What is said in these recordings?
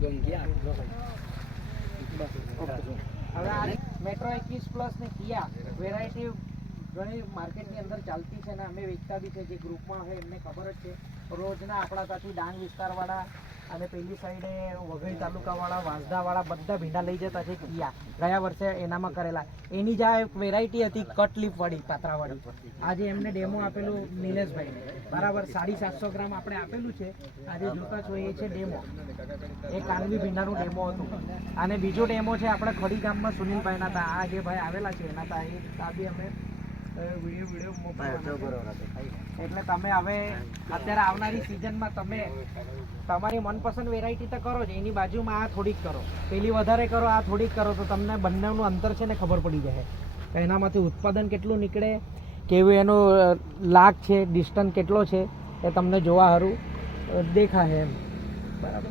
હવે આ metro 21 plus ને કિયા વેરાયટી ઘણી માર્કેટની અંદર ચાલતી છે ને અમે વેચતા બી છે. જે ગ્રુપમાં હોય એમને ખબર જ છે. રોજના આપણા ત્યાંથી ડાંગ વિસ્તારવાળા અને પેલી સાઈડે વઘઈ તાલુકાવાળા વાંસદાવાળા બધા ભીંડા લઈ જતા છે કિયા. ગયા વર્ષે એનામાં કરેલા એની જ આ એક વેરાયટી હતી કટલીપવાળી પાત્રાવાળી. આજે એમને ડેમો આપેલું નિલેશભાઈ બરાબર 750 ગ્રામ આપણે આપેલું છે. આજે જોતા છો એ છે ડેમો, એ કાનવી ભીંડાનું ડેમો હતું. અને બીજો ડેમો છે આપણે ખડી ગામમાં સુનિલભાઈના હતા. આ જે ભાઈ આવેલા છે એના હતા. એ આ બી અમે વિડીયો મોકલવાના. એટલે તમે હવે અત્યારે આવનારી સિઝનમાં તમે તમારી મનપસંદ વેરાયટી તો કરો જ, એની બાજુમાં આ થોડીક કરો, પેલી વધારે કરો, આ થોડીક કરો, તો તમને બંનેનું અંતર છે ને ખબર પડી જાય. એનામાંથી ઉત્પાદન કેટલું નીકળે, કેવું એનું લાગ છે, ડિસ્ટન્સ કેટલો છે એ તમને જોવા સારું દેખાય એમ. બરાબર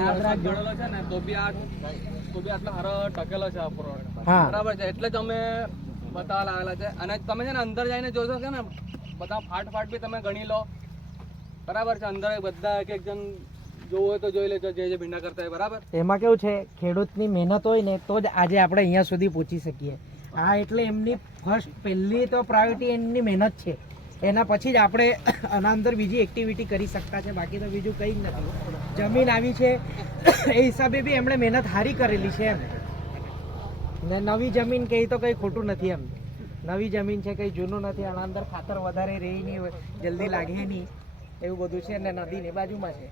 યાદ રાખજો છે ને તો બી આટલો સારો ટકેલો છે બરાબર છે. એટલે જ અમે બતાવવા લાવેલા છે. અને તમે છે ને અંદર જઈને જોશો કે ને બધા ફાટ બી તમે ગણી લો બરાબર છે. અંદર બધા એક જણ જોવું હોય તો જોઈ લેજો જે ભીંડા કરતા હોય બરાબર. એમાં કેવું છે ખેડૂતની મહેનત હોય ને તો જ આજે આપણે અહીંયા સુધી પહોંચી શકીએ. આ એટલે એમની પહેલી તો પ્રાયોરિટી એમની મહેનત છે. એના પછી જ આપણે આના અંદર બીજી એક્ટિવિટી કરી શકતા છે. બાકી તો બીજું કંઈ જ નથી. જમીન આવી છે એ હિસાબે બી એમણે મહેનત સારી કરેલી છે એમ. ને નવી જમીન કહી તો કંઈ ખોટું નથી એમ. નવી જમીન છે, કંઈ જૂનું નથી. આના અંદર ખાતર વધારે રહે નહીં, જલ્દી લાગે નહીં, એવું બધું છે. ને નદીની બાજુમાં છે.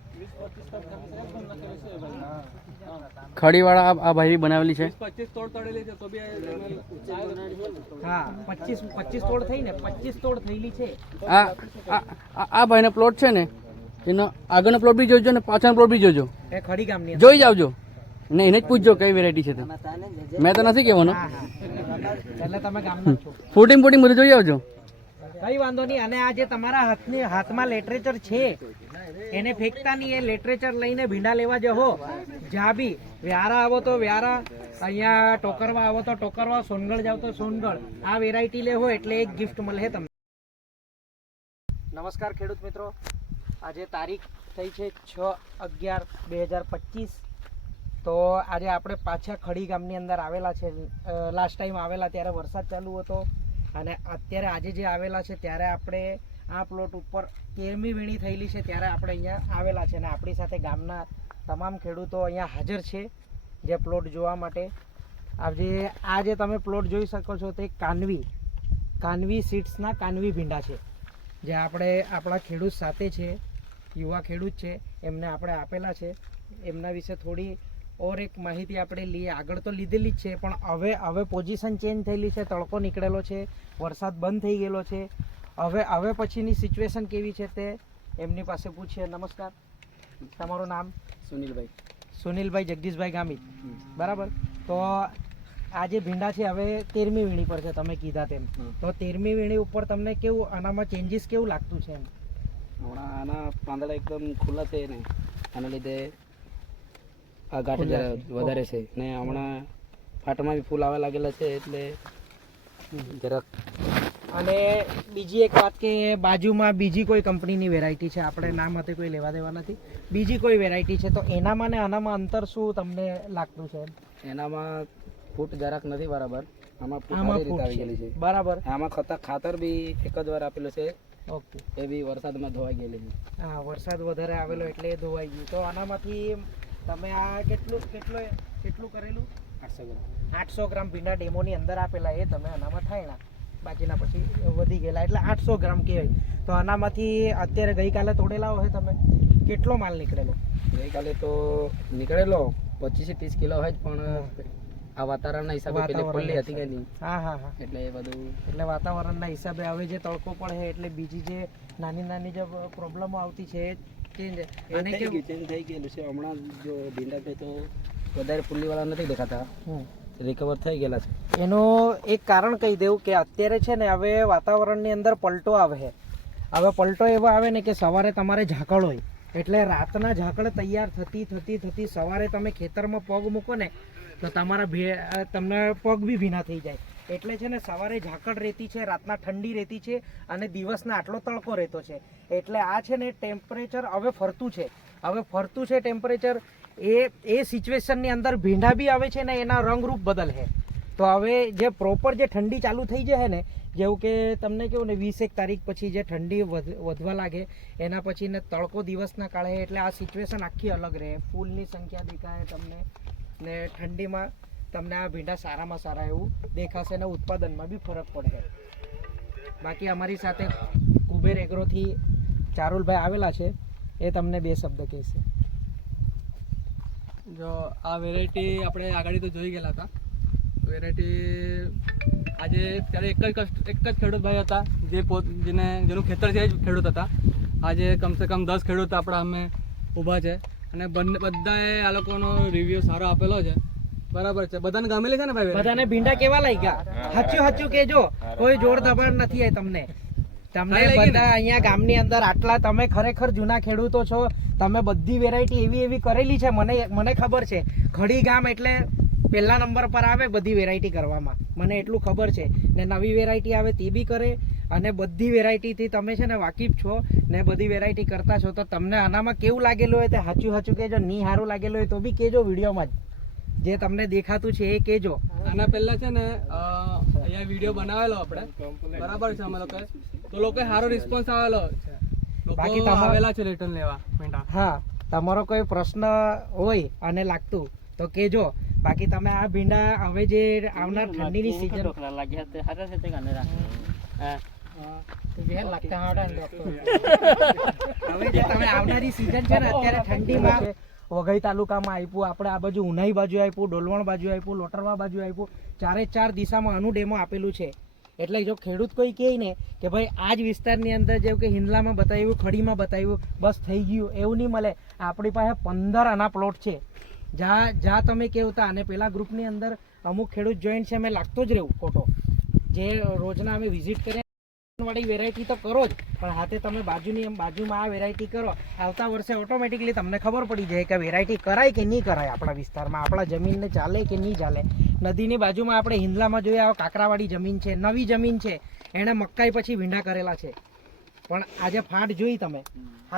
ખડીવાળા આ ભાઈ બનાવેલી છે. 25 તોડ તળેલી છે તો બી હા 25 તોડ થઈ ને 25 તોડ થયેલી છે. આ ભાઈનો પ્લોટ છે ને એનો આગળનો પ્લોટ બી જોજો ને પાછળનો પ્લોટ બી જોજો. એ ખડી ગામની જોઈ જાવજો ને એને જ પૂછજો કઈ વેરાયટી છે. મેં તો નથી કહેવાનો. એટલે તમે ગામના છો. ફૂટિંગ બધું જોઈ આવજો. કઈ વાંધો નહીં. અને આ જે તમારા હાથમાં લેટરેચર છે એને ફેંકતા નહીં. એ લેટરેચર લઈને ભીંડા લેવા જહો. જ્યાં બી વ્યારા આવો તો વ્યારા, અહીંયા ટોકરવા આવો તો ટોકરવા, સોનગઢ જાવ તો સોનગઢ. આ વેરાયટી લેવો એટલે એક ગિફ્ટ મળે તમને. નમસ્કાર ખેડૂત મિત્રો. આજે તારીખ થઈ છે 6/11/2025. તો આજે આપણે પાછા ખડી ગામની અંદર આવેલા છે. લાસ્ટ ટાઈમ આવેલા ત્યારે વરસાદ ચાલુ હતો અને અત્યારે આજે જે આવેલા છે ત્યારે આપણે આ પ્લોટ ઉપર 13મી વીણી થયેલી છે ત્યારે આપણે અહીંયા આવેલા છે. અને આપણી સાથે ગામના તમામ ખેડૂતો અહીંયા હાજર છે જે પ્લોટ જોવા માટે. આ જે તમે પ્લોટ જોઈ શકો છો તે કાનવી સીડ્સના કાનવી ભીંડા છે, જે આપણે આપણા ખેડૂત સાથે છે, યુવા ખેડૂત છે, એમને આપણે આપેલા છે. એમના વિશે થોડી ઓર એક માહિતી આપણે લઈએ. આગળ તો લીધેલી જ છે પણ હવે પોઝિશન ચેન્જ થયેલી છે. તડકો નીકળેલો છે, વરસાદ બંધ થઈ ગયેલો છે. હવે પછીની સિચ્યુએશન કેવી છે તે એમની પાસે પૂછીએ. નમસ્કાર, તમારું નામ? સુનિલભાઈ જગદીશભાઈ ગામિત બરાબર. તો આ જે ભીંડા છે હવે 13મી વીણી પર છે તમે કીધા તેમ. તો 13મી વીણી ઉપર તમને કેવું આનામાં ચેન્જીસ કેવું લાગતું છે એમ? હમણાં આના પાંદડા એકદમ ખુલ્લા છે ને આના લીધે આ ગાંઠ વધારે છે ને હમણાં ફાટમાં બી ફૂલ આવવા લાગેલા છે એટલે જરાક. અને બીજી એક વાત કે બાજુમાં બીજી કોઈ કંપનીની વેરાયટી છે, આપણે નામ hatte કોઈ લેવા દેવા નથી, બીજી કોઈ વેરાયટી છે, તો એનામાં ને આનામાં અંતર શું તમને લાગતું છે? એનામાં ફૂટ જરાક નથી બરાબર. આમાં ફૂટ આવી ગયેલી છે બરાબર. આમાં ખાતર બી એક જ વાર આપેલું છે. ઓકે. એ બી વરસાદમાં ધોવાઈ ગયેલી છે. હા, વરસાદ વધારે આવેલો એટલે એ ધોવાઈ ગયું. તો આનામાંથી તમે આ કેટલું કરેલું? 800 ગ્રામ ભીંડા ડેમોની અંદર આપેલા એ તમે આનામાં થાય બાકીના પછી વધી ગયેલા એટલે 800 ગ્રામ કહેવાય. તો આનામાંથી અત્યારે ગઈકાલે તોડેલા હોય તમે કેટલો માલ નીકળેલો? ગઈકાલે તો નીકળેલો 25-30 કિલો હોય જ, પણ આ વાતાવરણના હિસાબે પેલી ખુલ્લી હતી કે નહીં. હા એટલે એ બધું એટલે વાતાવરણના હિસાબે હવે જે તડકો પડે એટલે બીજી જે નાની જે પ્રોબ્લેમો આવતી છે એ ચેન્જ થઈ ગયેલું છે. હમણાં જો ભીંડા છે તો વધારે ફુલ્લીવાળા નથી દેખાતા, રિકવર થઈ ગયેલા છે. એનું એક કારણ કહી દઉં કે અત્યારે છે ને હવે વાતાવરણની અંદર પલટો આવે છે. હવે પલટો એવો આવે ને કે સવારે તમારે ઝાકળ હોય એટલે રાતના ઝાકળ તૈયાર થતી સવારે તમે ખેતરમાં પગ મૂકો ને તો તમને પગ બી ભીના થઈ જાય. એટલે છે ને સવારે ઝાકળ રહેતી છે, રાતના ઠંડી રહેતી છે અને દિવસના આટલો તડકો રહેતો છે. એટલે આ છે ને ટેમ્પરેચર હવે ફરતું છે ટેમ્પરેચર એ સિચ્યુએશનની અંદર ભીંડા બી આવે છે ને એના રંગરૂપ બદલ છે. તો હવે જે પ્રોપર જે ઠંડી ચાલુ થઈ જાય ને, જેવું કે તમને કેવું ને 20 તારીખ પછી જે ઠંડી વધવા લાગે એના પછી ને તડકો દિવસના કાળે, એટલે આ સિચ્યુએશન આખી અલગ રહે. ફૂલની સંખ્યા દેખાય તમને ને ઠંડીમાં તમને આ ભીંડા સારામાં સારા એવું દેખાશે ને ઉત્પાદનમાં બી ફરક પડે. બાકી અમારી સાથે કુબેર એગ્રોથી ચારુલભાઈ આવેલા છે, એ તમને 2 શબ્દ કહેશે. જો આ વેરાયટી આપણે આગળ તો જોઈ ગયેલા હતા. વેરાયટી આજે ત્યારે એક જ ખેડૂત ભાઈ હતા જેનું ખેતર છે એ જ ખેડૂત હતા. આજે કમસે કમ 10 ખેડૂત આપણા અમે ઊભા છે અને બધાએ આ લોકોનો રિવ્યૂ સારો આપેલો છે. બરાબર છે, બધાને ગમેલી છે ને ભાઈ? બધાને ભીંડા કેવા લાગ્યા? સાચું કેજો, કોઈ જોર દબાણ નથી એ તમને બધા અહીંયા ગામની અંદર આટલા તમે ખરેખર જૂના ખેડૂતો છો. તમે બધી વેરાયટી એવી કરેલી છે. મને ખબર છે ખડી ગામ એટલે પહેલા નંબર પર આવે બધી વેરાયટી કરવામાં, મને એટલું ખબર છે. ને નવી વેરાયટી આવે તે બી કરે, અને બધી વેરાયટીથી તમે છે ને વાકેફ છો ને બધી વેરાયટી કરતા છો. તો તમને આનામાં કેવું લાગેલું હોય તે સાચું કહેજો. નહીં સારું લાગેલું હોય તો બી કહેજો, વિડીયોમાં જ જે તમને દેખાતું છે એ કહેજો. આના પહેલા છે ને અહીંયા વિડીયો બનાવેલો આપણે, બરાબર છે, અમે લોકોએ તો લોકોએ સારો રિસ્પોન્સ આવેલો છે. બાકી લોકો આવેલા છે રિટર્ન લેવા ભીંડા. હા, તમારો કોઈ પ્રશ્ન હોય અને લાગતું તો કહેજો. બાકી તમે આ ભીંડા હવે જે આવનાર ઠંડીની સિઝન હવે જે તમે આવનારી સિઝન છે ને અત્યારે ઠંડીમાં વઘઈ તાલુકામાં આપ્યું, આપણે આ બાજુ ઉનાઈ બાજુ આપ્યું, ડોલવણ બાજુ આપ્યું, લોટરવા બાજુ આપ્યું, 4 દિશામાં આનું ડેમો આપેલું છે. એટલે જો ખેડૂત કોઈ કહે ને કે ભાઈ આ જ વિસ્તારની અંદર જેવું કે હિંદલામાં બતાવ્યું, ખડીમાં બતાવ્યું, બસ થઈ ગયું, એવું નહીં મળે. આપણી પાસે 15 આના પ્લોટ છે. જ્યાં તમે કહેતા, અને પેલા ગ્રુપની અંદર અમુક ખેડૂત જોઈન્ટ છે, મેં લાગતો જ રહેવું ફોટો, જે રોજના અમે વિઝિટ કરીએ વાળી વેરાયટી તો કરો જ, પણ હાથે તમે બાજુમાં આ વેરાયટી કરો. આવતા વર્ષે ઓટોમેટિકલી તમને ખબર પડી જાય કે વેરાયટી કરાય કે નહીં કરાય આપણા વિસ્તારમાં, આપણા જમીનને ચાલે કે નહીં ચાલે. નદીની બાજુમાં આપણે હિંદલામાં જોઈએ કાંકરાવાળી જમીન છે, નવી જમીન છે, એણે મકાઈ પછી ભીંડા કરેલા છે, પણ આજે ફાટ જોઈ તમે